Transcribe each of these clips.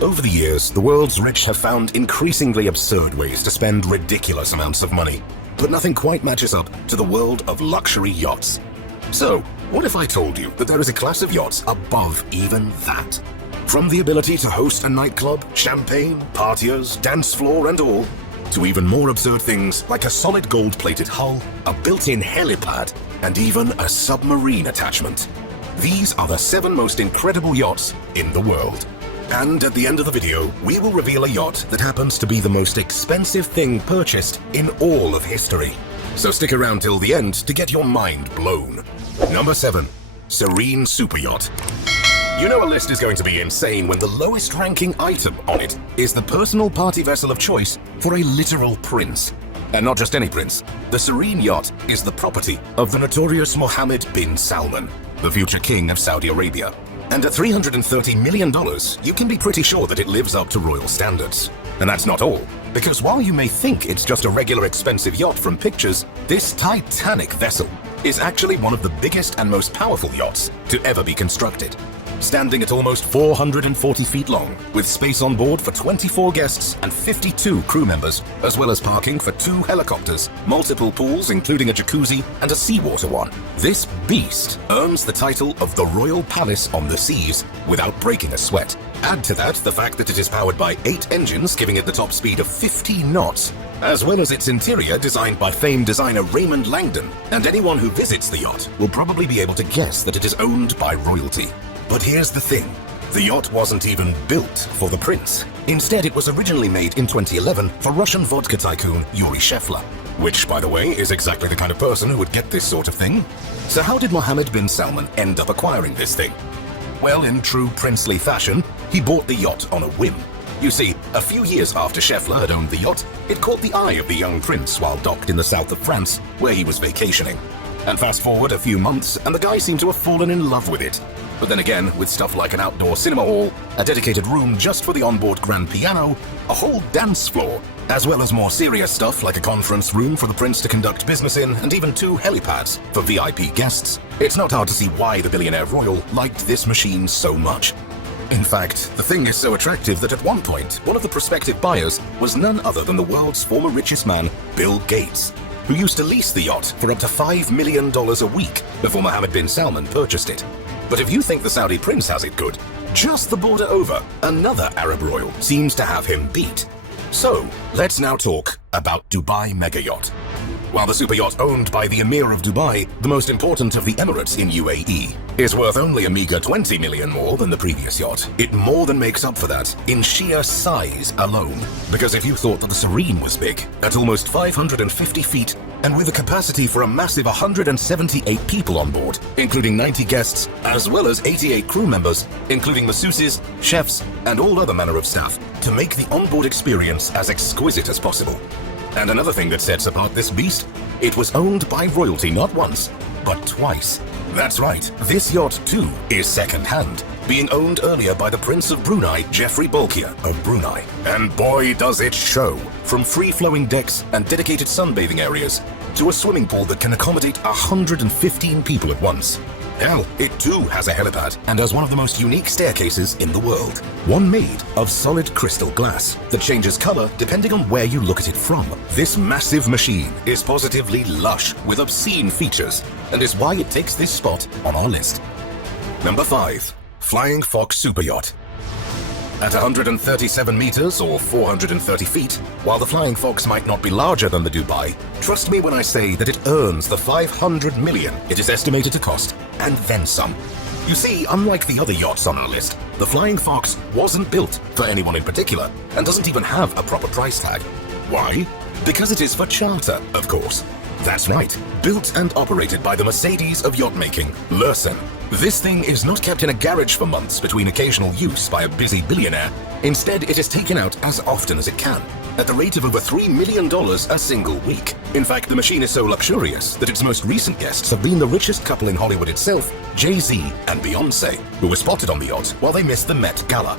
Over the years, the world's rich have found increasingly absurd ways to spend ridiculous amounts of money, but nothing quite matches up to the world of luxury yachts. So, what if I told you that there is a class of yachts above even that? From the ability to host a nightclub, champagne, partiers, dance floor and all, to even more absurd things like a solid gold-plated hull, a built-in helipad, and even a submarine attachment. These are the 7 most incredible yachts in the world. And at the end of the video, we will reveal a yacht that happens to be the most expensive thing purchased in all of history. So stick around till the end to get your mind blown. Number 7. Serene Super Yacht. You know a list is going to be insane when the lowest ranking item on it is the personal party vessel of choice for a literal prince. And not just any prince. The Serene Yacht is the property of the notorious Mohammed bin Salman, the future king of Saudi Arabia. And at $330 million, you can be pretty sure that it lives up to royal standards. And that's not all, because while you may think it's just a regular expensive yacht from pictures, this titanic vessel is actually one of the biggest and most powerful yachts to ever be constructed. Standing at almost 440 feet long, with space on board for 24 guests and 52 crew members, as well as parking for 2 helicopters, multiple pools including a jacuzzi and a seawater one. This beast earns the title of the Royal Palace on the Seas without breaking a sweat. Add to that the fact that it is powered by 8 engines giving it the top speed of 50 knots, as well as its interior designed by famed designer Raymond Langdon, and anyone who visits the yacht will probably be able to guess that it is owned by royalty. But here's the thing, the yacht wasn't even built for the prince. Instead, it was originally made in 2011 for Russian vodka tycoon Yuri Shefler, which, by the way, is exactly the kind of person who would get this sort of thing. So how did Mohammed bin Salman end up acquiring this thing? Well, in true princely fashion, he bought the yacht on a whim. You see, a few years after Scheffler had owned the yacht, it caught the eye of the young prince while docked in the south of France, where he was vacationing. And fast forward a few months, and the guy seemed to have fallen in love with it. But then again, with stuff like an outdoor cinema hall, a dedicated room just for the onboard grand piano, a whole dance floor, as well as more serious stuff like a conference room for the prince to conduct business in, and even 2 helipads for VIP guests, it's not hard to see why the billionaire royal liked this machine so much. In fact, the thing is so attractive that at one point, one of the prospective buyers was none other than the world's former richest man, Bill Gates, who used to lease the yacht for up to $5 million a week before Mohammed bin Salman purchased it. But if you think the Saudi prince has it good, just the border over, another Arab royal seems to have him beat. So, let's now talk about Dubai Mega Yacht. While the super yacht owned by the Emir of Dubai, the most important of the Emirates in UAE, is worth only a meager 20 million more than the previous yacht, it more than makes up for that in sheer size alone. Because if you thought that the Serene was big, at almost 550 feet, and with a capacity for a massive 178 people on board, including 90 guests, as well as 88 crew members, including masseuses, chefs, and all other manner of staff, to make the onboard experience as exquisite as possible. And another thing that sets apart this beast, it was owned by royalty not once, but twice. That's right, this yacht too is second-hand, being owned earlier by the Prince of Brunei, Jeffrey Bolkiah of Brunei. And boy does it show! From free-flowing decks and dedicated sunbathing areas, to a swimming pool that can accommodate 115 people at once. Hell, it too has a helipad and has one of the most unique staircases in the world. One made of solid crystal glass that changes color depending on where you look at it from. This massive machine is positively lush with obscene features and is why it takes this spot on our list. Number 5. Flying Fox Super Yacht. At 137 meters or 430 feet, while the Flying Fox might not be larger than the Dubai, trust me when I say that it earns the $500 million it is estimated to cost, and then some. You see, unlike the other yachts on our list, the Flying Fox wasn't built for anyone in particular, and doesn't even have a proper price tag. Why? Because it is for charter, of course. That's right, built and operated by the Mercedes of yacht making, Lursen. This thing is not kept in a garage for months between occasional use by a busy billionaire. Instead, it is taken out as often as it can, at the rate of over $3 million a single week. In fact, the machine is so luxurious that its most recent guests have been the richest couple in Hollywood itself, Jay-Z and Beyoncé, who were spotted on the yacht while they missed the Met Gala.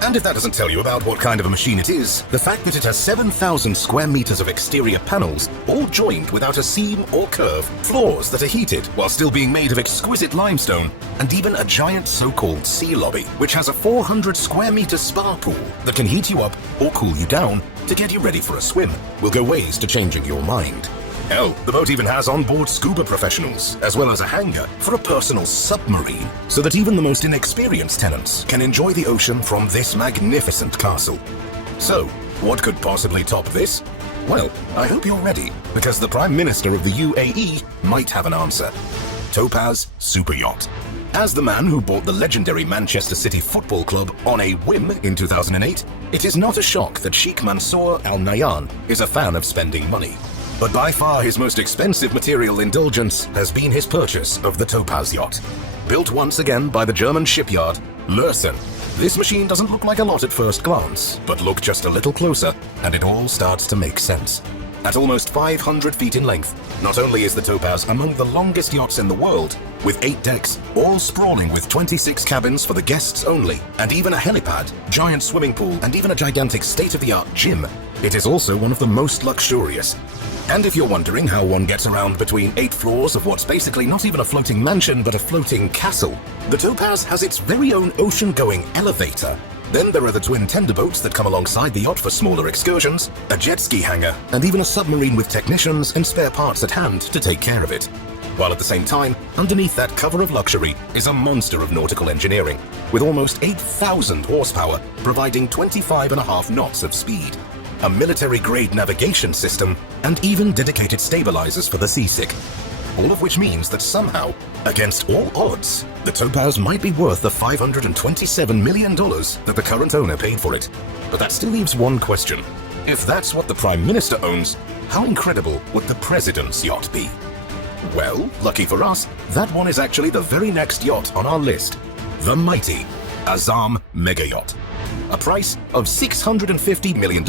And if that doesn't tell you about what kind of a machine it is, the fact that it has 7,000 square meters of exterior panels, all joined without a seam or curve, floors that are heated while still being made of exquisite limestone, and even a giant so-called sea lobby, which has a 400 square meter spa pool that can heat you up or cool you down to get you ready for a swim, will go ways to changing your mind. Hell, the boat even has onboard scuba professionals, as well as a hangar for a personal submarine, so that even the most inexperienced tenants can enjoy the ocean from this magnificent castle. So, what could possibly top this? Well, I hope you're ready, because the Prime Minister of the UAE might have an answer. Topaz Super Yacht. As the man who bought the legendary Manchester City Football Club on a whim in 2008, it is not a shock that Sheikh Mansour Al Nahyan is a fan of spending money. But by far his most expensive material indulgence has been his purchase of the Topaz yacht. Built once again by the German shipyard, Lürssen. This machine doesn't look like a lot at first glance, but look just a little closer and it all starts to make sense. At almost 500 feet in length, not only is the Topaz among the longest yachts in the world, with 8 decks, all sprawling with 26 cabins for the guests only, and even a helipad, giant swimming pool, and even a gigantic state-of-the-art gym, it is also one of the most luxurious. And if you're wondering how one gets around between 8 floors of what's basically not even a floating mansion but a floating castle, the Topaz has its very own ocean-going elevator. Then there are the twin tender boats that come alongside the yacht for smaller excursions, a jet ski hangar, and even a submarine with technicians and spare parts at hand to take care of it. While at the same time, underneath that cover of luxury is a monster of nautical engineering, with almost 8,000 horsepower, providing 25.5 knots of speed, a military-grade navigation system, and even dedicated stabilizers for the seasick. All of which means that somehow, against all odds, the Topaz might be worth the $527 million that the current owner paid for it. But that still leaves one question. If that's what the Prime Minister owns, how incredible would the President's yacht be? Well, lucky for us, that one is actually the very next yacht on our list. The mighty Azam Mega Yacht. A price of $650 million.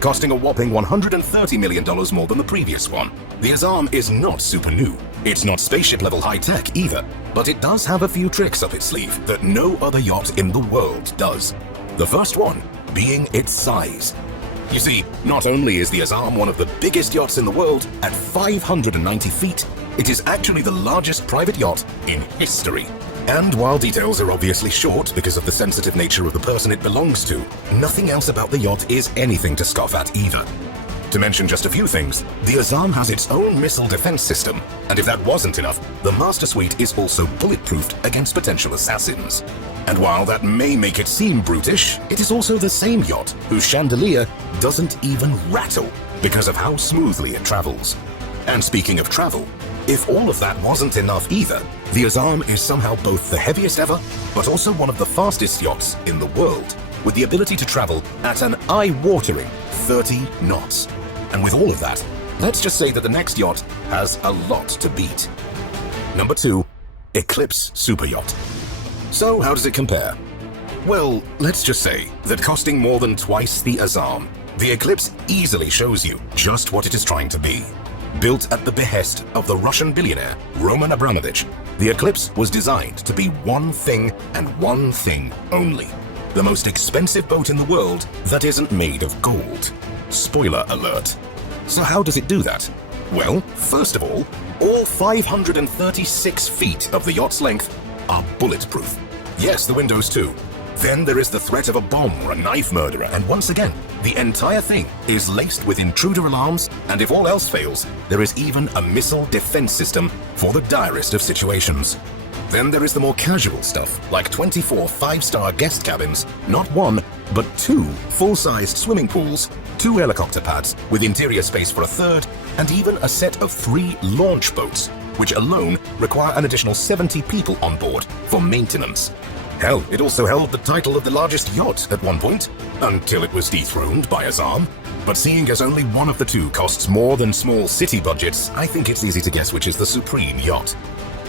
Costing a whopping $130 million more than the previous one. The Azam is not super new. It's not spaceship-level high-tech either, but it does have a few tricks up its sleeve that no other yacht in the world does. The first one being its size. You see, not only is the Azam one of the biggest yachts in the world at 590 feet, it is actually the largest private yacht in history. And while details are obviously short because of the sensitive nature of the person it belongs to, nothing else about the yacht is anything to scoff at either. To mention just a few things, the Azam has its own missile defense system, and if that wasn't enough, the Master Suite is also bulletproofed against potential assassins. And while that may make it seem brutish, it is also the same yacht whose chandelier doesn't even rattle because of how smoothly it travels. And speaking of travel, if all of that wasn't enough either, the Azam is somehow both the heaviest ever, but also one of the fastest yachts in the world, with the ability to travel at an eye-watering 30 knots. And with all of that, let's just say that the next yacht has a lot to beat. Number 2, Eclipse Super Yacht. So how does it compare? Well, let's just say that costing more than twice the Azam, the Eclipse easily shows you just what it is trying to be. Built at the behest of the Russian billionaire Roman Abramovich, the Eclipse was designed to be one thing and one thing only. The most expensive boat in the world that isn't made of gold. Spoiler alert. So how does it do that? Well, first of all 536 feet of the yacht's length are bulletproof. Yes, the windows too. Then there is the threat of a bomb or a knife murderer, and once again, the entire thing is laced with intruder alarms, and if all else fails, there is even a missile defense system for the direst of situations. Then there is the more casual stuff, like 24 5-star guest cabins, not one, but 2 full-sized swimming pools, 2 helicopter pads with interior space for a third, and even a set of 3 launch boats, which alone require an additional 70 people on board for maintenance. Hell, it also held the title of the largest yacht at one point, until it was dethroned by Azam. But seeing as only one of the 2 costs more than small city budgets, I think it's easy to guess which is the supreme yacht.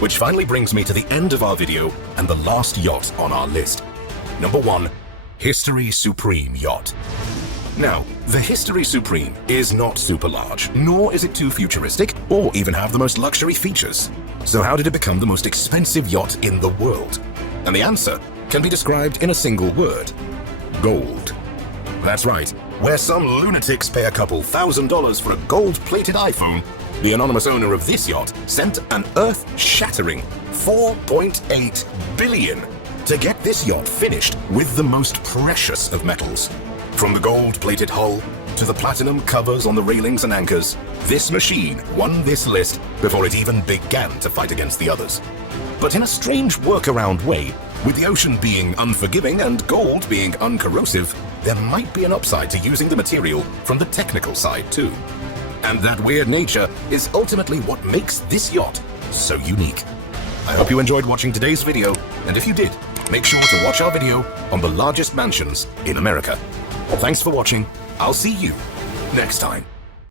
Which finally brings me to the end of our video and the last yacht on our list. Number 1, History Supreme Yacht. Now, the History Supreme is not super large, nor is it too futuristic, or even have the most luxury features. So how did it become the most expensive yacht in the world? And the answer can be described in a single word: gold. That's right, where some lunatics pay a couple $1,000s for a gold-plated iPhone, the anonymous owner of this yacht sent an earth-shattering $4.8 billion to get this yacht finished with the most precious of metals. From the gold-plated hull to the platinum covers on the railings and anchors, this machine won this list before it even began to fight against the others. But in a strange workaround way, with the ocean being unforgiving and gold being uncorrosive, there might be an upside to using the material from the technical side too. And that weird nature is ultimately what makes this yacht so unique. I hope you enjoyed watching today's video, and if you did, make sure to watch our video on the largest mansions in America. Thanks for watching. I'll see you next time.